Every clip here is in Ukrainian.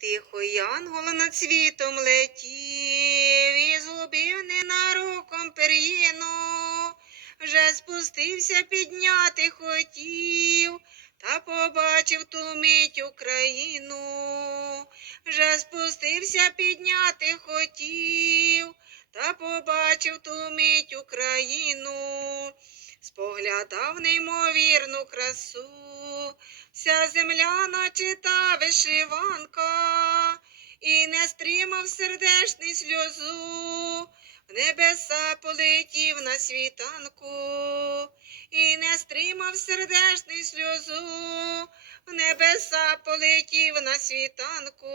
Тихо янгол над світом летів і згубив ненароком пер'їну. Вже спустився підняти хотів, та побачив ту мить Україну. Вже спустився підняти хотів, та побачив ту мить Україну. Споглядав неймовірну красу, вся земля наче та вишиванка, і не стримав сердешний сльозу, в небеса полетів на світанку, і не стримав сердешний сльозу, в небеса полетів на світанку.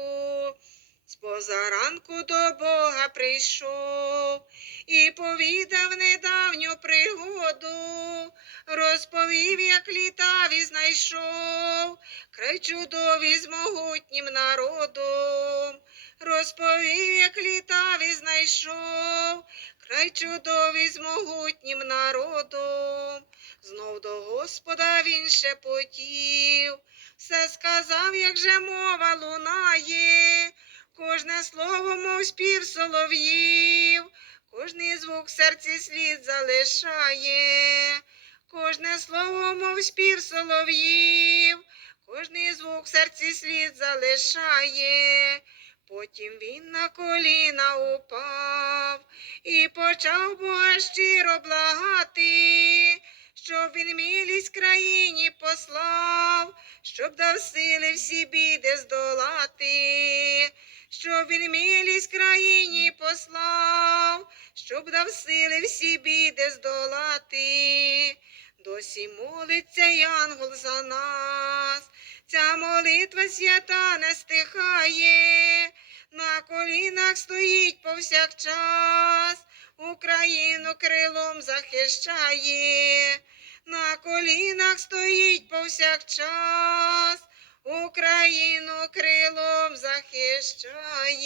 З позаранку до Бога прийшов і повідав недавню розповів, як літав і знайшов край чудові з могутнім народом, розповів, як літав і знайшов край чудові з могутнім народом. Знов до Господа він шепотів, все сказав, як же мова лунає. Кожне слово, мов спів солов'їв, кожний звук в серці слід залишає, кожне слово, мов спів солов'їв, кожний звук серці слід залишає. Потім він на коліна упав і почав Бога щиро благати, щоб він милість країні послав, щоб дав сили всі біди здолати щоб він милість країні послав, щоб дав сили всі біди здолати. Досі молиться янгол за нас, ця молитва свята не стихає, на колінах стоїть повсякчас, Україну крилом захищає, на колінах стоїть повсякчас. Україну крилом захищає.